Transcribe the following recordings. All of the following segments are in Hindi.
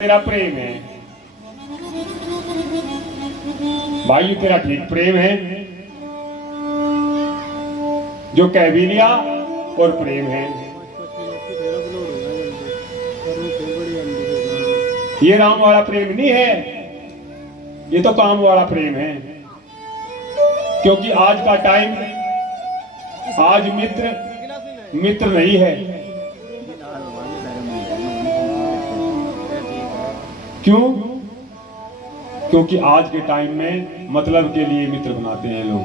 तेरा प्रेम है भाई, तेरा ठीक प्रेम है जो कह भी लिया और प्रेम है। ये राम वाला प्रेम नहीं है, ये तो काम वाला प्रेम है। क्योंकि आज का टाइम, आज मित्र मित्र नहीं है। क्यों? क्योंकि आज के टाइम में मतलब के लिए मित्र बनाते हैं लोग।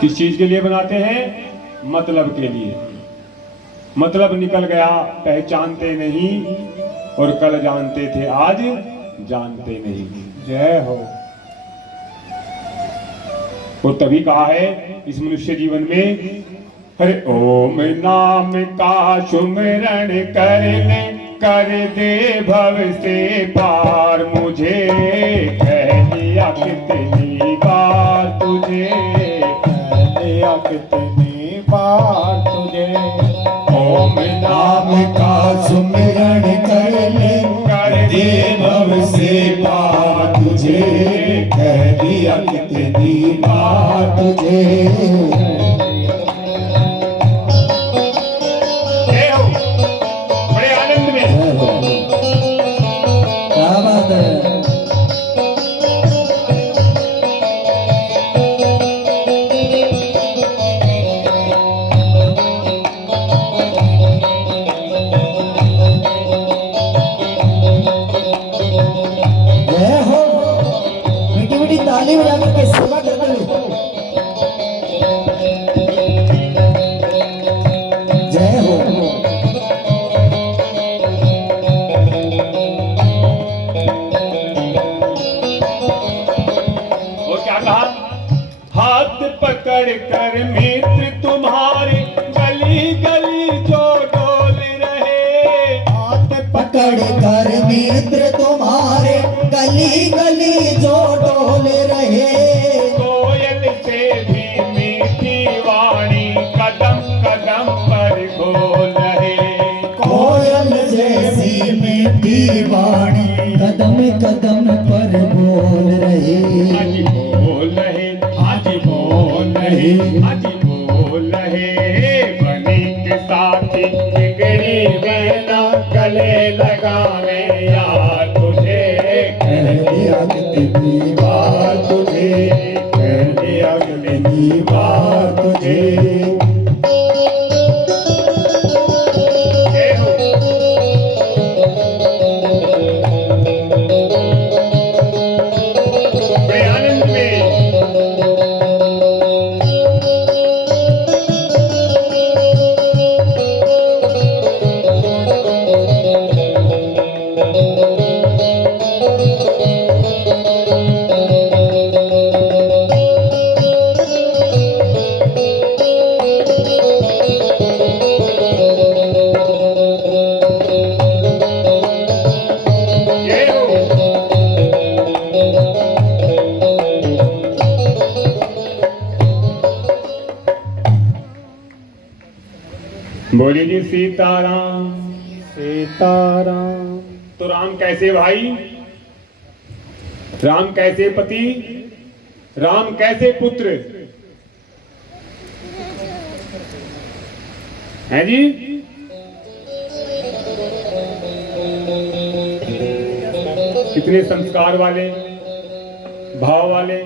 किस चीज के लिए बनाते हैं? मतलब के लिए। मतलब निकल गया, पहचानते नहीं, और कल जानते थे आज जानते नहीं। जय हो। और तभी कहा है इस मनुष्य जीवन में, हरे ओम नाम का सुमिरन करने कर दे भव से पार। मुझे कह दिया कितनी बार तुझे, कह दिया कितनी बार तुझे। ओम नाम का सुमिरन करने कर दे भव से पार। तुझे कह दिया कितनी बार तुझे। ताली बजा करके सेवा करते हुए जय हो। और क्या कहा? हाथ पकड़ कर मित्र तुम्हारे गली गली जो डोल रहे। हाथ पकड़ कर मित्र तुम्हारे गली गली जो डोल रहे। कोयल से भी मीठी वाणी कदम कदम पर बोल रहे। कोयल जैसी मीठी वाणी कदम कदम पर बोल रहे। आज बोल रहे, आज बोल रहे, आज बोल रहे। बनी के साथी बिगड़ी बहना गले लगावे यार। तुझे कह दिया कितनी बार तुझे, कह दिया कितनी बार तुझे। बड़े आनंद में बोलिए जी सीताराम। सीताराम। तो राम कैसे भाई, राम कैसे पति, राम कैसे पुत्र हैं जी? कितने संस्कार वाले, भाव वाले,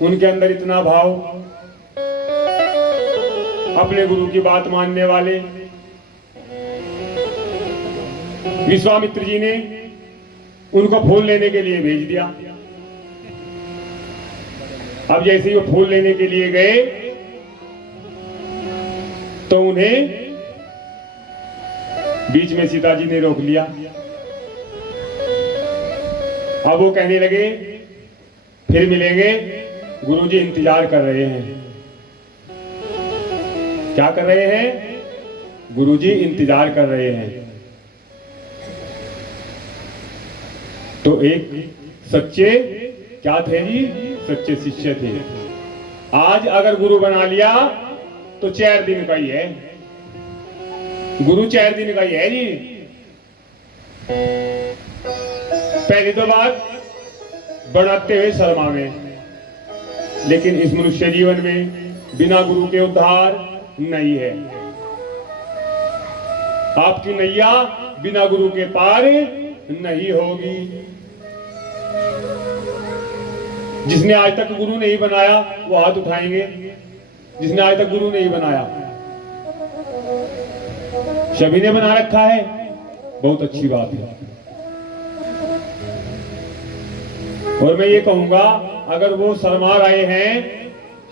उनके अंदर इतना भाव, अपने गुरु की बात मानने वाले। विश्वामित्र जी ने उनको फूल लेने के लिए भेज दिया। अब जैसे ही वो फूल लेने के लिए गए तो उन्हें बीच में सीता जी ने रोक लिया। अब वो कहने लगे फिर मिलेंगे, गुरुजी इंतजार कर रहे हैं। क्या कर रहे हैं? गुरुजी इंतजार कर रहे हैं। तो एक सच्चे क्या थे जी? सच्चे शिष्य थे। आज अगर गुरु बना लिया तो 4 दिन का ही है। गुरु 4 दिन का ही है जी। पहली तो बात, बढ़ाते हुए शर्मा में, लेकिन इस मनुष्य जीवन में बिना गुरु के उद्धार नहीं है। आपकी नैया बिना गुरु के पार नहीं होगी। जिसने आज तक गुरु नहीं बनाया वो हाथ उठाएंगे। जिसने आज तक गुरु नहीं बनाया, सभी ने बना रखा है, बहुत अच्छी बात है। और मैं ये कहूंगा, अगर वो शर्मा रहे हैं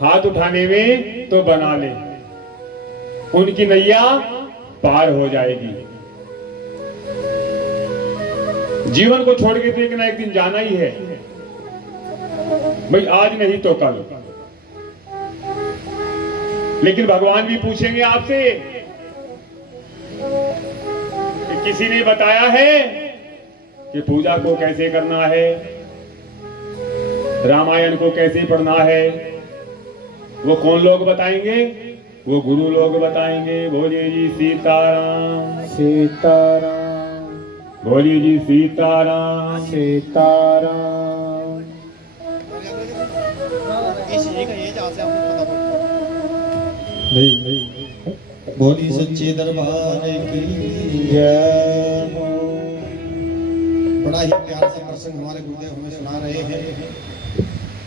हाथ उठाने में तो बना ले, उनकी नैया पार हो जाएगी। जीवन को छोड़ के तो एक ना एक दिन जाना ही है भाई, आज नहीं तो कल। लेकिन भगवान भी पूछेंगे आपसे कि किसी ने बताया है कि पूजा को कैसे करना है, रामायण को कैसे पढ़ना है? वो कौन लोग बताएंगे? वो गुरु लोग बताएंगे। बोलिए जी सीताराम सीताराम, बोलिए जी सीताराम सीताराम। बोली सच्चे दरबार की जय। बड़ा ही प्यार से प्रसंग हमारे गुरुदेव हमें सुना रहे हैं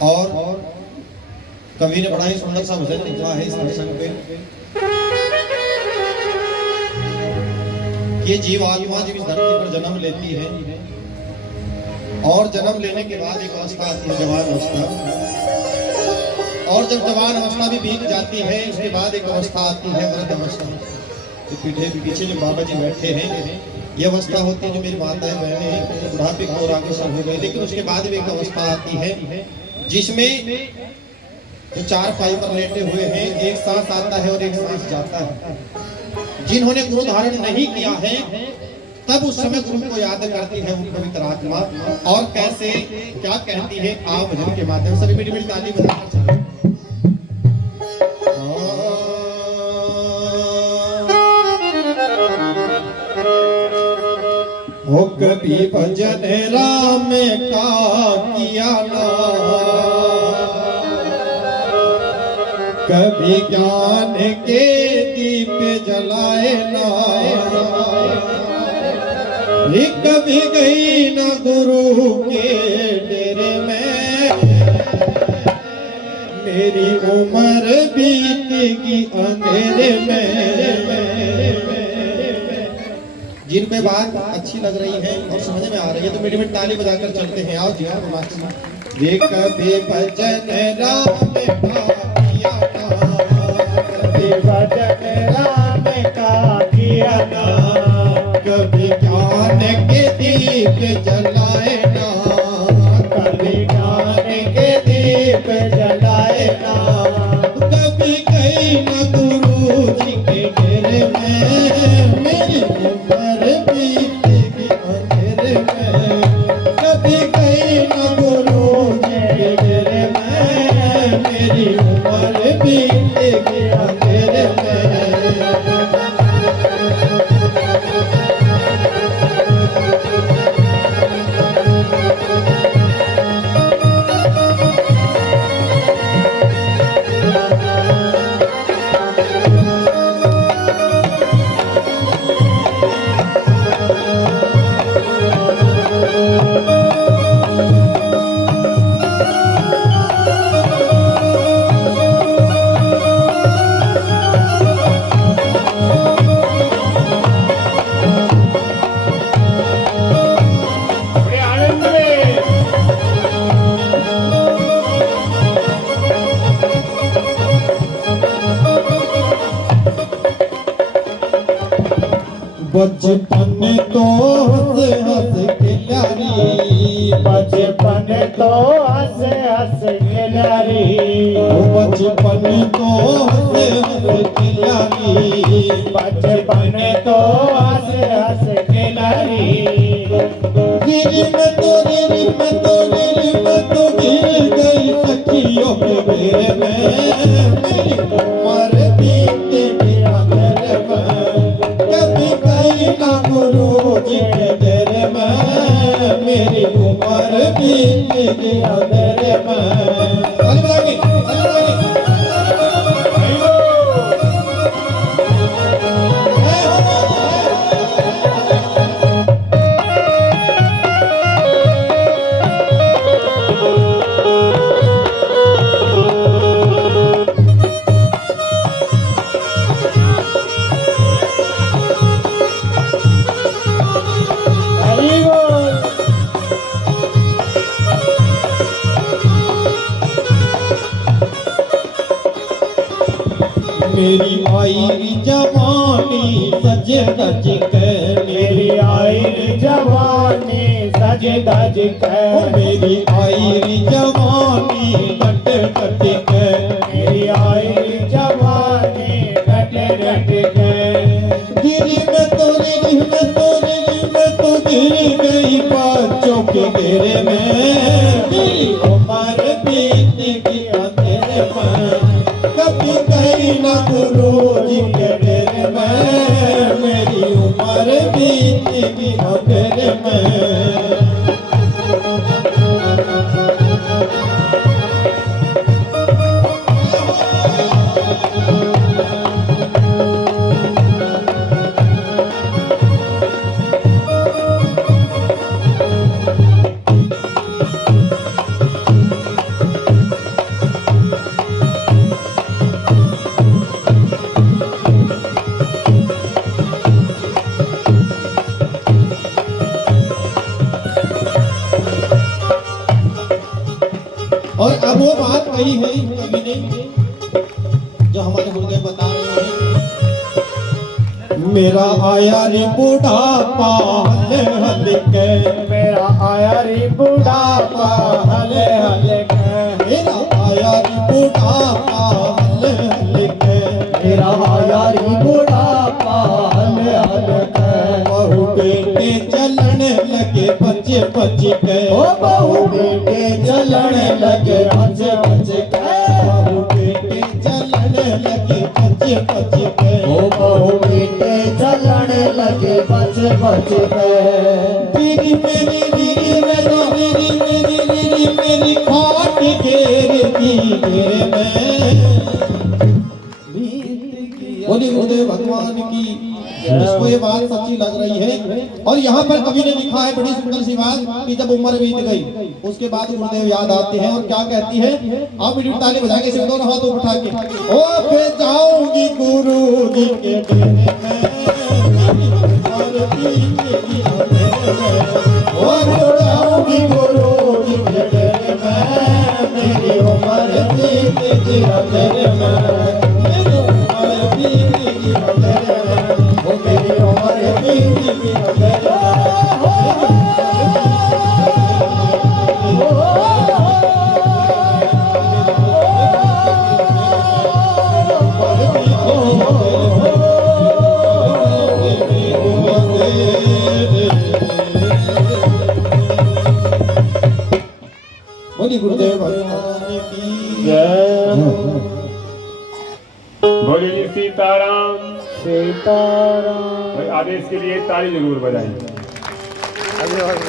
और कवि ने बड़ा ही सुंदर सा भजन लिखा है इस प्रसंग पे। ये जीव आत्मा जब इस धरती पर जन्म लेती है और जन्म लेने के बाद एक अवस्था आती है जवान अवस्था, और जब जवान अवस्था भी बीत जाती है उसके बाद एक अवस्था आती है वृद्ध अवस्था। तो पीछे जो बाबा जी बैठे हैं, ये अवस्था होती है जो मेरी माताएं बहनें बुढ़ापे को अग्रसर हो गई, लेकिन उसके बाद भी एक अवस्था आती है जिसमें जो 4 पाई पर लेटे हुए हैं, एक सांस आता है और एक सांस जाता है। जिन्होंने गुरु धारण नहीं किया है तब उस समय गुरु को याद करती है वो पवित्र आत्मा, और कैसे क्या कहती है आप भजन के माध्यम से। सभी मेरी ताली बजाकर चलें। हो कभी भजन राम का किया ना, कभी ज्ञान के दीप जलाए ना, कभी गई ना गुरु के डेरे में, मेरी उम्र बीतेगी अंधेरे में। जिन पे बात अच्छी लग रही है और समझ में आ रही है तो मीठी मीठी ताली बजाकर चलते हैं। आओ जी ये कभी भजन राम का किया ना, कभी भजन राम का किया ना, कभी ज्ञान के दीप जलाए ना, कभी ज्ञान के दीप जलाए ना, कभी गई ना गुरु जी के डेरे में, मेरी उम्र बीतेगी अंधेरे में, कभी गई ना गुरु जी के डेरे में, मेरी उम्र बीतेगी अंधेरे में। बचपन तो हंस के लारी, बचपन तो हंस के लारी, बचपन तो हंस के लारी, बचपन तो हंस के लारी। गिरी में तो गिरी में तो गिरी में तो गिर गई सखियों के घेरे में, मेरी उम्र बीतेगी अंधेरे में, ना गुरु जी के दर में, मेरी उम्र बीत गई अंधेरे में। ताली बजाएंगे, ताली बजाएंगे। मेरी आई जवानी सज धज के, मेरी आई जवानी सज धज के, मेरी आई जवानी डट डट के, मेरी आई जवानी डट डट के। गिरी में तो गिरी में तो गिरी में तो गिर गई बच्चों के घेरे में, मेरी उम्र बीत गई अंधेरे में। कभी कहीं ना गुरु जी के डेरे में, मेरी उम्र बीत गई अंधेरे में। और अब वो बात कही है कवि ने जो हमारे गुरुदेव बता रहे हैं। मेरा आया रे बुढ़ापा हले हले के, मेरा आया रे बुढ़ापा हले हले के, मेरा आया रे बुढ़ापा हले हले के, मेरा आया रे बुढ़ापा हले हले के। बहू बेटे चलन लगे बच्चे बच्चे के, ओ बहू बेटे चलन लगे बच बच के, बहू बेटे चलन लगे बच्चे बच्चे के, ओ बहू बेटे चलन लगे बच बच के। मेरी मेरी मेरी मेरी मेरी मेरी मेरी खाट घेर दी घेर में। बोले गुरुदेव भगवान की, जिसको ये बात सच्ची लग रही है। और यहाँ पर कवि ने लिखा है बड़ी सुंदर सी बात कि जब उम्र बीत गई उसके बाद गुरुदेव याद आते हैं और क्या कहती है। आप वीडियो ताली बजा के से दोनों हाथ उठा के, ओ पे जाऊंगी गुरु जी के डेरे में, उम्र बीत गई अंधेरे में। ओ पे जाऊंगी गुरु जी के डेरे में, मेरी उम्र बीत गई अंधेरे में, मेरी उम्र बीत गई अंधेरे में, ओ मेरी उम्र बीत गई अंधेरे बोली गुरुदेव भगवान की जय बोलिए सीताराम। सीताराम। भाई आदेश के लिए ताली जरूर बजाइए।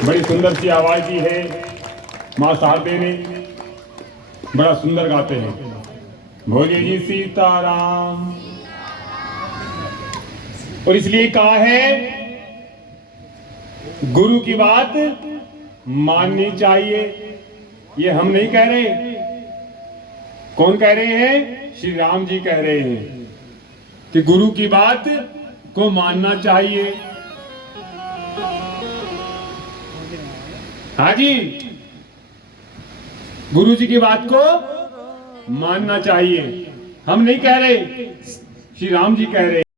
बड़ी सुंदर सी आवाज दी है माँ शारदे ने, बड़ा सुंदर गाते हैं। बोलिए जी सीताराम। और इसलिए कहा है गुरु की बात माननी चाहिए। ये हम नहीं कह रहे, कौन कह रहे हैं? श्री राम जी कह रहे हैं कि गुरु की बात को मानना चाहिए। हाँ जी, गुरु जी की बात को मानना चाहिए। हम नहीं कह रहे, श्री राम जी कह रहे।